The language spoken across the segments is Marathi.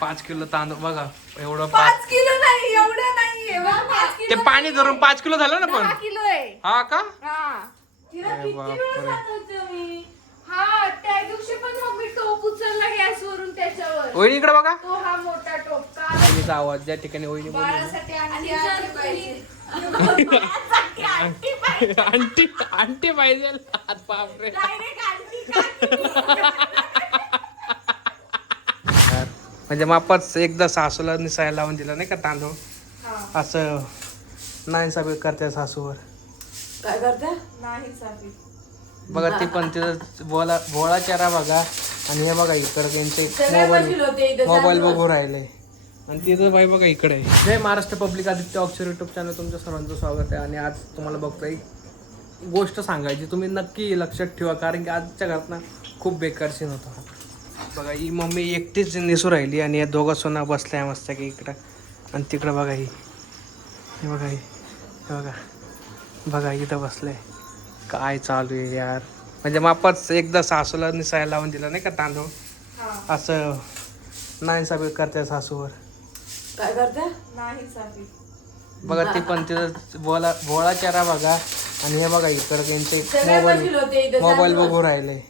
5 किलो तांदूळ बघा एवढं 5 किलो नाही, एवढं नाहीये बा, 5 ते किलो पाणी धरून 5 किलो झालं ना 10 पण. किलो आहे. हा का हा तिला अरे किती वेळ बापरे. सांगायचं मी. हा त्या दिवशी पण मम्मी टोप उचलला गॅसवरून त्याच्यावर. वहिनी इकडे बघा. तो हा मोठा टोप का वहिनीचा आवाज ज्या ठिकाणी वहिनी बोलली ना. बाळासाठी आणि जर पाहिजे आंटी आंटी पाहिजे बापरे. म्हणजे मापाच एकदा सासूला निसायला लावून दिला नाही का तांदूळ असं नाही साबीत करते सासूवर. काय करते नाही साबीत बघा ती पण तिथं भोळा चेहरा बघा. आणि हे बघा इकडे त्यांचे मोबाईल बघू राहिले. आणि तिथं बाई बघा इकडे आहे. जय महाराष्ट्र पब्लिक आदित्य अक्षर युट्यूब चॅनल तुमच्या सर्वांचं स्वागत आहे. आणि आज तुम्हाला बघतोय गोष्ट सांगायची, तुम्ही नक्की लक्षात ठेवा कारण की आजच्या घरात ना खूप बेकार सीन होता. बघा ही मम्मी एकटीच निसू राहिली आणि या दोघा सोना बसल्या मस्त की इकडं. आणि तिकडं बघा ही हे बघा हे बघा बघा इथं बसले. काय चालू आहे यार. म्हणजे मापाच एकदा सासूला निसायला लावून दिला नाही का तांदूळ असं नाही साबीत करते सासूवर. काय करते नाही साबीत बघा ती पण तिथं भोळा चेहरा बघा. आणि हे बघा इकडे त्यांचे मोबाईल बघू राहिले.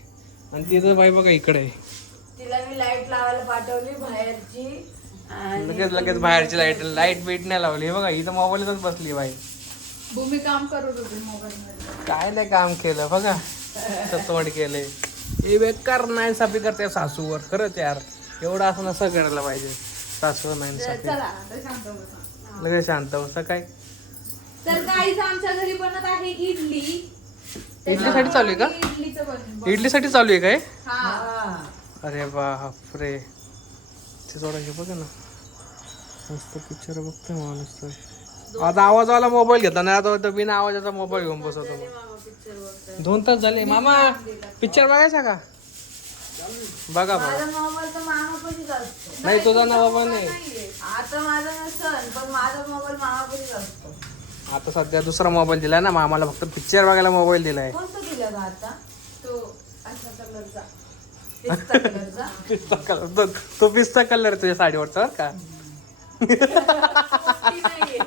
आणि तिथं बाई बघा इकडे आहे. तिला मी लाईट लावायला पाठवली बाहेरची. लगेच बाहेरची लाईट बीट नाही लावली. हे बघा इथं मोबाईलच बसली बाई. भूमी काम करत होते मोबाईल मध्ये. काय नाही काम केलं बघा तोंड केले. हे बेकार नाही साबी करते सासूवर. खरंच यार एवढं असं नसं करायला पाहिजे. सासूवर नाही साबी. लगेच शांत बसा. काय तर काहीच आमच्या घरी बनत आहे इडली. इडलीसाठी चालू आहे का? इडलीसाठी चालू आहे काय? हा. अरे बापरे. ते थोडं हे बघा ना मस्त पिक्चर बघतोय माणूस. तर आता आवाजवाला मोबाईल घेतला नाही. आता बिना आवाजाचा मोबाईल घेऊन बसवतो. 2 तास झाले. मामा पिक्चर बघायचा का? बघा बघा. मोबाईल तर मामापणीच असतो. नाही तुझा ना बाबा नाही. आता माझा नसन पण माझा मोबाईल मामापणीच असतो. आता सध्या दुसरा मोबाईल दिलाय ना मामाला. फक्त पिक्चर बघायला मोबाईल दिलाय. कोणतं दिलं का आता? तो अशा कलरचा. पिस्ता कलरचा. पिस्ता कलर. तो पिस्ता कलर तुझ्या साडीवरचा बरं का. ती नाहीये.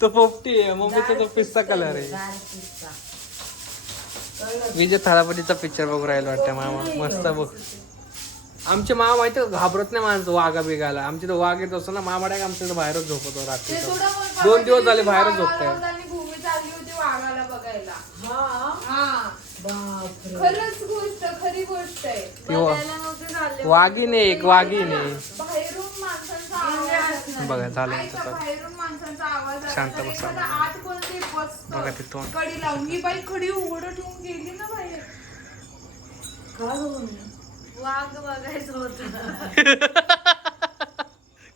तो पोपटी आहे. मम्मीचा तो पिस्ता कलर आहे. विजय थालापतीचा पिक्चर बघू राहिला वाटतं मामा. मस्त बघ. आमचे मामा माहिती घाबरत नाही माणसं वाघा बिगायला. आमची तर वाघ येत असतो ना मामा डायरेक्ट आमच्या इथं बाहेरच झोपतो रात्री. 2 दिवस झाले बाहेरच झोपतोय. भूमी चालली होती वाघाला बघायला. खरंच गोष्ट खरी गोष्ट आहे. वाघीने एक वाघीने बाहेरून माणसांचा आवाज बघा झालं बाहेरून माणसांचा आवाज आला. शांत तर बसा. एखादा आत कोणतरी बसतं. बघा ते तोंड. कडी लावून ही बाई कडी उघड ठेवून गेली ना बाहेर. वाघ बघायचं होतं.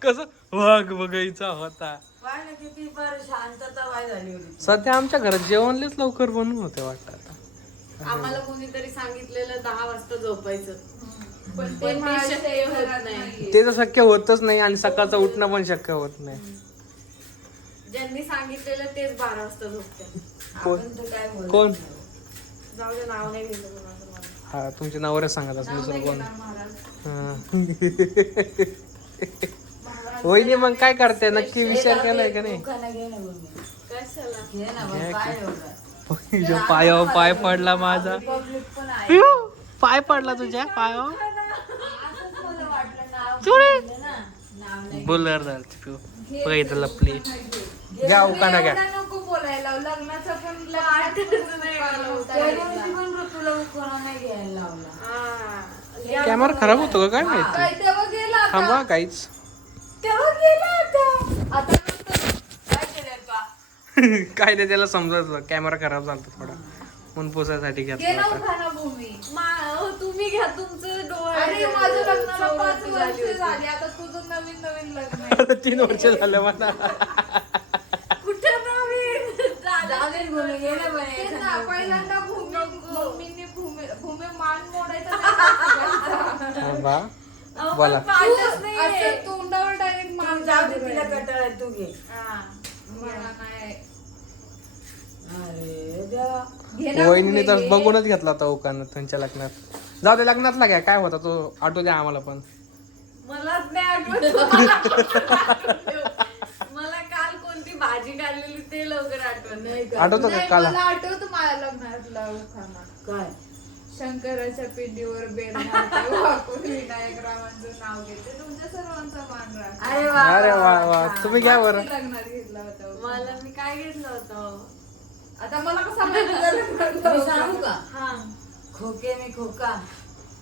कसं वाघ बघायचा होता. किती फार शांतता वाय झाली होती. सध्या आमच्या घरात जेवणलेच लवकर बनवून होते वाटतं आता. आम्हाला कोणीतरी सांगितलेलं 10 वाजता झोपायचं. पण ते शक्य होत नाही. ते तर शक्य होतच नाही. आणि सकाळचं उठणं पण शक्य होत नाही. ज्यांनी सांगितलेलं तेच 12 वाजता झोपते. कोण? जाऊ दे नाव नाही घेतलं कोणाचं. हा तुमचे नवरे सांगत असं दुसरं कोण. वहिनी मग काय करते नक्की विचार केलाय का नाही? कशाला पायावर पाय पडला माझा. पाय पडला तुझ्या पायावर. बुलर झालं बघा इथं लपली. घ्या उकाना घ्या. नको बोलायला. लग्नाचं पण कॅमेरा खराब होतो का काय माहिती. तेव्हा गेला थांबा काहीच. तेव्हा गेला आता. आता काय केलं का? काय नाही त्याला समजत कॅमेरा खराब झाला थोडा म्हणून पोसायसाठी घेतला गेला होता. उखाणा भूमी. तुम्ही घ्या तुमचं डोळे. अरे माझं लग्नाला 5 वर्ष झाली. आता तुझं नवीन लग्न आहे. 3 वर्ष झालं मला. कुठं नवीन तेच ना, पहिल्यांदा मम्मीने भूमी मान मोडायचा नाही. बा बोला. असं तोंडावर डायरेक्ट मान तिला कटाळा तू घे. मला नाही. अरे देवा. घे ना वहिनीने तर भूमी, बघूनच घेतला होता उकान त्यांच्या लग्नात. जाऊ दे लग्नातला घ्या काय होता तो आठवू द्या आम्हाला पण. मलाच नाही आठवत. मला काल कोणती भाजी काढलेली ते लवकर आठवत नाही. आठवतं का नाही, काल मला आठवतं माझ्या लग्नातला उखाणा. काय शंकराच्या पिंडीवर बेल मारते, वाकून विनायक रावांचं नाव घेते, तुमच्या सर्वांचा मान राखते. अरे वा अरे वा वा तुम्ही घ्या बरं. मी लग्नात घेतला होता उखाणा. मला मी काय घेतलं होतं आता मला कसं माहिती तुझं लग्नातला मी उखाणा? सांगू का? हा खोके मी खोका.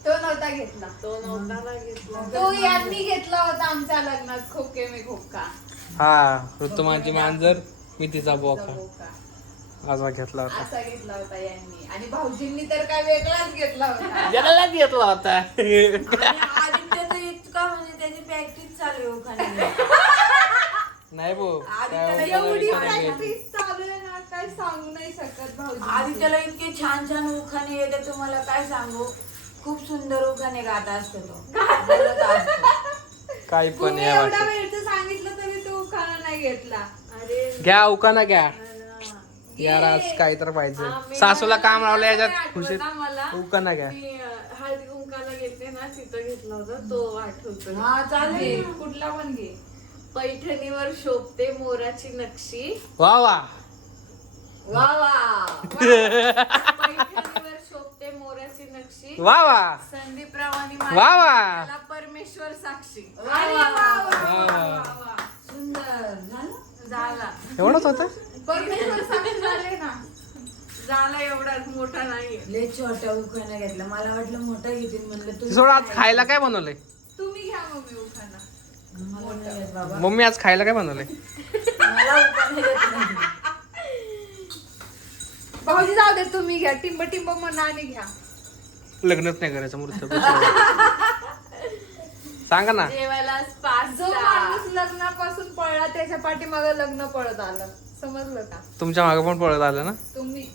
तो नव्हता घेतला. तो नव्हता ना घेतला. तो यांनी घेतला होता आमच्या लग्नात, खोके मी खोका. हा ऋतुमाची मांजर मी तिचा तिचा बोका बोका. असा घेतला होता. असा घेतला होता यांनी. आणि भाऊजींनी तर काय वेगळाच घेतला होता. याला घेतला होता. आणि आदित्यचं इतका म्हणजे त्याची प्रॅक्टिस चालू आहे उखाण्याची. नाही भाऊ आदित्यला काय एवढी उखाणा विचार घ्यायची. प्रॅक्टिस चालू आहे ना, काय सांगू नाही शकत भाऊजी. आदित्यला इतके छान छान उखाणे येते तुम्हाला काय सांगू. खूप सुंदर उखाणे गात असतो तो. बोलत असतो. काय पण तुम्ही या एवढा वाटत. वेळचं सांगितलं तरी तो उखाणा नाही घेतला. अरे घ्या उखाणा घ्या घे. यार आज काय तर पाहिजे. आम्ही- सासूला काम लावलं मला याच्यात नाही खुशीत आठवत ना मला. उखाणा घ्या. मी हळदी कुंकाला गेलते ना तिथं घेतला होता तो आठवतो. हा चालेल. घे, कुठला पण घे. पैठणीवर शोभते मोराची नक्षी. वा वा वा वा. पैठणीवर शोभते मोराची नक्षी. वा वा संदीपरावांनी वा वा. त्याला परमेश्वर साक्षी. वा अरे वा वा, वा. वा, वा, वा, वा. सुंदर झालं. झाला एवढंच होतं. परमेश्वर साक्षी झाले ना. झाला एवढाच मोठा नाहीये. लय छोटा उखाणा घेतला. मला वाटलं मोठा घेतील म्हणलं तू. सोड आज खायला काय बनवलंय तुम्ही घ्या मम्मी उखाणा. मला नाही येत बाबा. मम्मी आज खायला काय बनवलंय. मला उखाणा येत नाही. भाऊजी जाऊ दे, तुम्ही घ्या. टिंब टिंब म्हणा आणि घ्या. लग्नच नाही करायचं मूर्त सांगा ना. जेवायला जो पास्ता. माणूस लग्नापासून पळला त्याच्या पाठीमागे लग्न पळत आलं. समजलं का? तुमच्या मागे पण पळत आलं ना. तुम्ही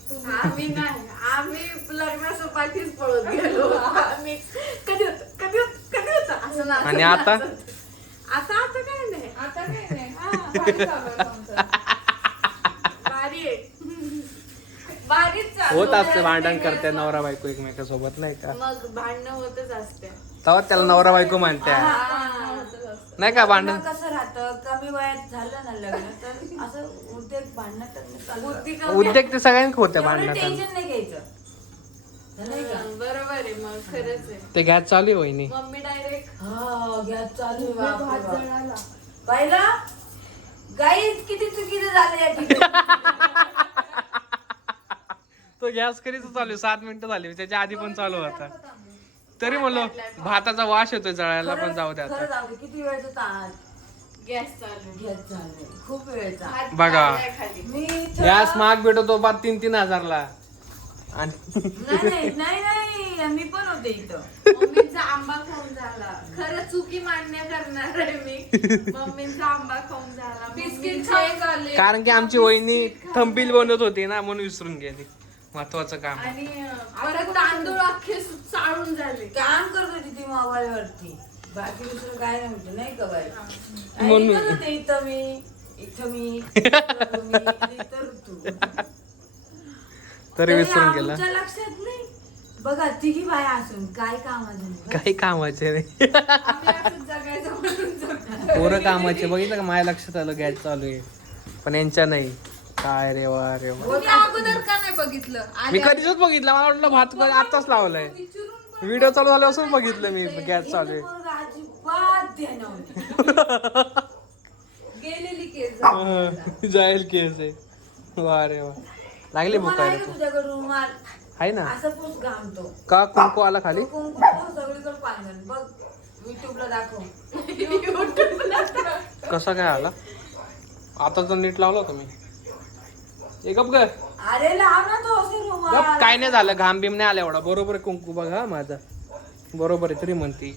आम्ही नाही, आम्ही लग्नासोपाठीच पळत गेलो. आम्ही कधी होत कधी होत कधी होत असं ना. आणि आता? आता आता काय नाही. आता काय नाही. हा, भारी चालू आहे तुमचं. भारी आहे. भारीच चालू होत असते आहे. भांडण करते नवरा बायको एकमेकासोबत नाही का. मग भांडणं होतच असते. तेव्हा त्याला नवरा बायको म्हणत्या होतच असतं. नाही का भांडण. लग्न कसं राहतं कमी वयात झालं ना लग्न तर असं उद्योग भांडणं करणं चालू राहतं. बुद्धी कमी. उद्योग ते सगळ्यांना होत्या एवढं भांडणात. टेन्शन नाही घ्यायचं. नाही का? बरोबर आहे मग खरंच आहे. ते गॅस चालू आहे वहिनी. मम्मी डायरेक्ट हा गॅस चालू आहे. भात बापरे बाप. जळाला. पाहिलं गाई किती चुकीचं झालं या ठिकाणी. तो गॅस कधीच चालू आहे. 7 मिनिटं झाली त्याच्या आधी पण चालू होता. तरी म्हणलो भाताचा वास येतोय जळायला पण जाऊ द्या खरं आता. जाऊ दे किती वेळचं ताट गॅस चालू. गॅस चालू आहे. खूप वेळचा. भात बघा. चाललाय खाली. मी इथं- गॅस महाग भेटतो 3-3 हजारला. आणि नाही नाही नाही नाही मी पण होते इथं. मम्मींचा आंबा खाऊन झाला. खरं चुकी मान्य करणार आहे मी. मम्मींचा आंबा खाऊन झाला. बिस्किट खाऊन झाले. कारण की आमची वहिनी थंबील बनवत होती ना म्हणून विसरून गेली महत्वाचं काम. आणि परत तांदूळ अख्खे चाळून झाले. काम करत होती ती मोबाईल वरती. बाकी दुसरं काय नव्हतं नाही का बाई. म्हणून. इथं होते इथं मी इथं मी इथं ऋतू. तरी विसरून गेला. आमच्या लक्षात नाही. बघा तिघी बाया असून काय कामाचं नाही. काही कामाचे नाही. आम्ही असंच जगायचं म्हणून जगतो. पोरं कामाचे बघितलं का माझ्या लक्षात आलं गॅस चालू आहे पण यांच्या नाही. काय रे वा रे वा. तुम्ही अगोदर का नाही बघितलं? मी आल्या- कधीच बघितलं. मला वाटलं भात आताच लावलाय. विचारून पण व्हिडिओ चालू झाल्यापासून बघितलं मी गॅस चालू आहे. पोरगं अजिबात ध्यान नव्हती. गेलेली केस जाईल केस आहे. वा रे वा. लागली तुम्हाला आहे भुकायला का तू. तुझ्याकडे रुमाल आहे ना. असं पूस घामतो. का कुंकू आला खाली. तो कुंकू तो सगळीकडे पांघरण बघ. युट्यूबला दाखव. कसा काय आला. आता तर नीट लावला होता मी. ए गप ग. अरे लाव ना तो असे रुमाल. गप काय नाही झालं. घाम बिम नाही आला एवढा. बरोबर आहे कुंकू बघा माझा. बरोबर आहे तरी म्हणती.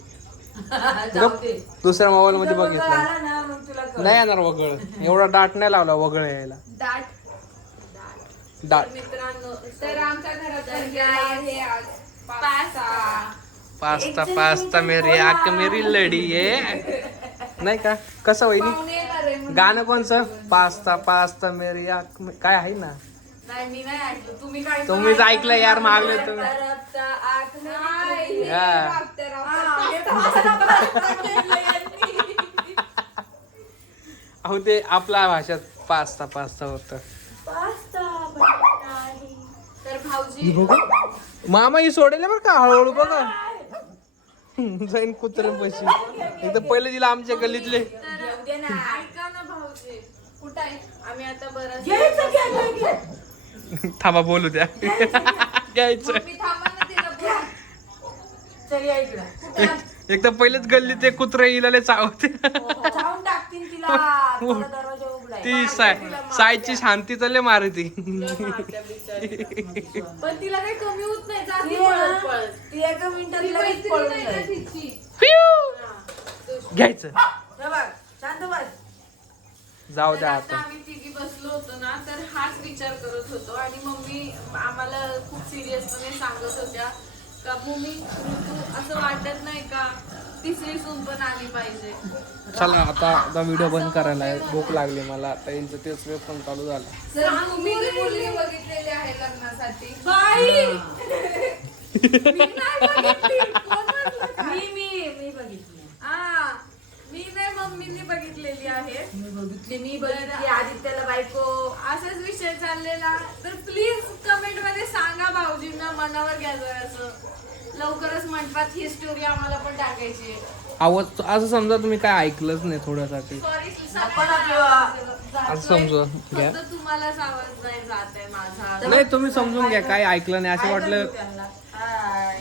जाऊ दे. दुसऱ्या मोबाईल मध्ये तुझा बघितलं. वगळ आला ना मग तुला कळेल. नाही येणार वगळ. एवढा डाट नाही लावला वगळ यायला. दाट. डाट. मित्रांनो तर आमच्या घरात बनलेला आहे आज पास्ता. पास्ता पास्ता मेरी आंख मेरी लडी आहे. नाही का कसं वहिनी. पाहुणे येणार आहे म्हणून. गाणं कोणचं. पास्ता पास्ता मेरी आंख काय आहे ना. नाही मी नाही ऐकलं. तुम्ही काय तुम्हीच ऐकलं यार मागले तुम्ही. तरफचा आख नाही, हे हा. राबत्या- राबत्या हा, हे पास्ता अहो ते आपल्या भाषेत पास्ता होतं. तर भाऊजी मामा ही सोडेल बरं का हळूहळू बघा. जाईन कुत्रे पशी. एकदा पहिले तिला आमच्या गल्लीतले ऐका ना भाऊजी, कुठं आहे आम्ही आता बरं थांबा बोलू द्या. घ्यायचं मी थांबा ना तिला बोल. चल या इकडं. एकदा पहिलेच गल्ली ते कुत्रे इलाले चावते. जाऊन टाकतील तिला. थोडा दरवाजा उघडाय. ती सायची शांती चालले मारती. मारत्या बिचारी. पण तिला काही कमी होत नाही, जाती ती पळत पळत. ती एका मिनिटात ती लगेच मैत्रीण पळून नाही का जाईल. तिची? घ्यायचं. हे बघ, शांत बस. जाऊ तर द्या आता आता. आम्ही तिघी बसलो होतो ना, तर हाच विचार करत होतो आणि मम्मी आम्हाला खूप सिरियसपणे सांगत होत्या का मम्मी ऋतू असं वाटत नाही का तिसरी सून पण आली पाहिजे. चला आता व्हिडिओ बंद करायला आहे. भूक लागली मला. आता यांचं तेच पण चालू झालं. तर तुम्ही मुलगी बघितलेली आहे लग्नासाठी. बाई मी नाही बघितली. कोण म्हटलं का? मी बघितली. हा, मी नाही, मम्मीने बघितलेली आहे. मी बघितली आदित्यला बायको. असाच विषय चाललेला. तर प्लीज कमेंट मध्ये सांगा भाऊजींना, मनावर घ्या जरासं. लवकरच मंडपात ही स्टोरी आम्हाला पण टाकायची आहे. आवाज असं समजा तुम्ही काय ऐकलंच नाही थोड्यासाठी. सॉरी असं समजू घ्या. फक्त तुम्हालाच आवाज नाही जात आहे माझा. नाही तुम्ही समजून घ्या. काय ऐकलं नाही असं वाटलं.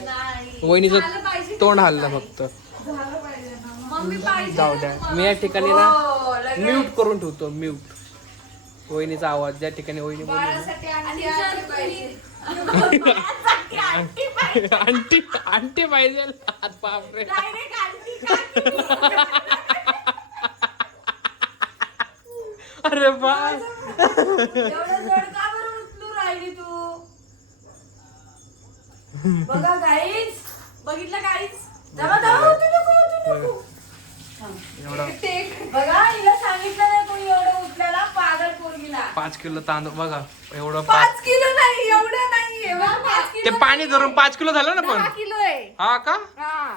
नाही. वहिनीचं झालं पाहिजे तोंड की हल्लं नाही? फक्त. झालं पाहिजे ना. मम्मी पाहिजे जाऊ ना द्या. तुम्हाला. मी या ठिकाणी ना हो, लगेच. म्यूट करून ठेवतो. म्यूट. वहिनीचा आवाज ज्या ठिकाणी वहिनी बोलली ना. बाळासाठी आणि आणखी जर आली तुम्ही- पाहिजे. आंटी पाहिजे. बापरे. अरे बा. एवढं जड का बरं उचलू राहिली तू? बघा गाईस. बघितलं काहीच. उठू नको. एवढा बघा हिला सांगितलं नाही कोणी एवढं उचलायला. पागल पोरगीला. 5 किलो तांदूळ बघा. एवढं 5 किलो नाही, एवढं नाहीये बा, 5 ते किलो पाणी धरून 5 किलो झालं ना 10 पण. किलो आहे. हा का. हा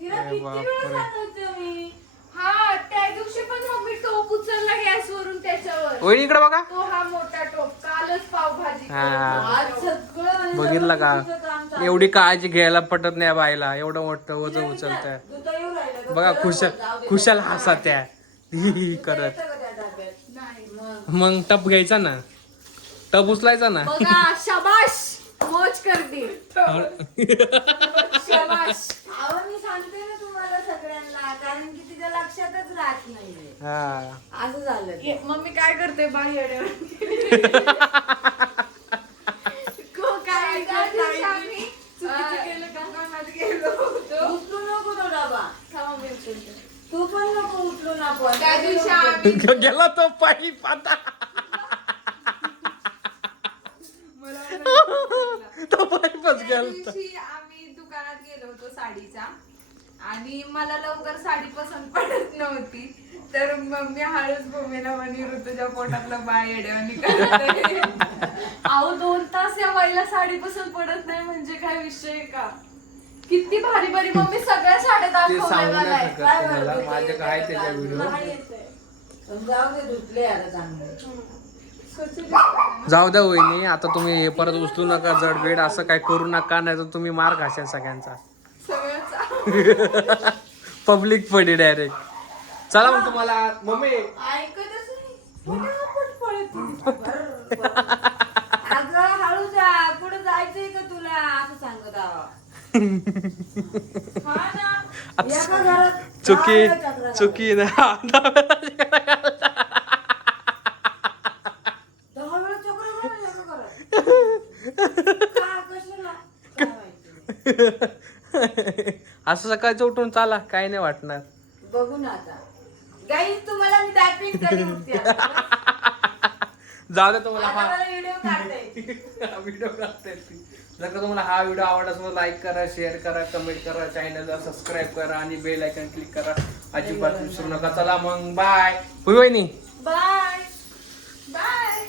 तिला अरे किती बापरे. वेळ सांगायचं मी. हा, त्या दिवशी पण मम्मी टोप उचलला गॅसवरून त्याच्यावर. वहिनी इकडे बघा. तो हा मोठा टोप. कालच पावभाजी हा. आज सगळं म्हणजे बघितलं का सगळं तिचं काम चालू. एवढी काळजी घ्यायला पटत नाही बाईला. एवढं मोठं वजन उचलतंय. दुधा येऊ राहिला का? बघा बरं, खुशाल जाऊ दे. खुशाल हसा त्या ही करत. येतं का त्या डब्यात? नाही. मग टप घ्यायचा ना. टप उचलायचा ना. बघा, शाबाश, मौज कर दी. शाबाश. अहो, मी सांगते ना तुम्हाला सगळ्यांना, कारण की तिच्या लक्षातच राहत नाहीये. हा. असं झालं ते. मम्मी काय करते बाहेर? काय त्या दिवशी नाही. आम्ही चुकीचं केलं का? दुकानात गेलो होतो. उचलू नको तो डबा. थांबा, मी उचलते. तू पण नको उचलू ना पण. त्या दिवशी आम्ही गेला तो पायी पाता. मला पण तो पायीच त्या गेला. दिवशी आम्ही दुकानात गेलो होतो साडीचा आणि मला लवकर साडी पसंत पडत नव्हती. तर मम्मी हळूच भूमीला म्हणी ऋतूच्या पोटातलं बाळ येड्यावानी करते. अहो 2 तास या बाईला साडी पसंत पडत नाही म्हणजे काय विषय आहे का? किती भारी भारी मम्मी सगळ्या साड्या ते दाखवल्या सांगू मला. नाही शकत तुम्हाला. माझ्याकडे आहे त्याच्या व्हिडिओ. पण जाऊ दे, धुतले आता चांगले. जाऊ द्या वहिनी. आता तुम्ही हे परत उचलू नका. जडबेड असं काय करू नका. नाही तर तुम्ही मार खाशाल सगळ्यांचा. सगळं पब्लिक पडी डायरेक्ट. चला मग तुम्हाला मम्मी. ऐकतच नाही. पटापट पळते. अगं हळू जा. पुढे जायचंय का तुला? असं सांगत आहो. हा ना. एका घरात चुकी दहा वेळा चक्रा चुकी ना. 10 वेळा चक्रा घालायला एका घरात. का? कशाला? काय माहिती. असं सकाळचं उठून चाला. काय नाही वाटणार. बघू ना आता. गाईस तुम्हाला मी दाखवीन कधी उठते आता. जाऊ द्या तुम्हाला आता हा मला व्हिडिओ काढता येईल. व्हिडिओ टाकते. जर का तुम्हाला हा व्हिडिओ आवडला असेल लाईक करा, शेअर करा, कमेंट करा, चॅनलला सबस्क्राईब करा आणि बेल आयकॉन क्लिक करा. अजिबात विसरू नका. चला मग बाय. होय वहिनी. Bye bye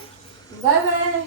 bye bye.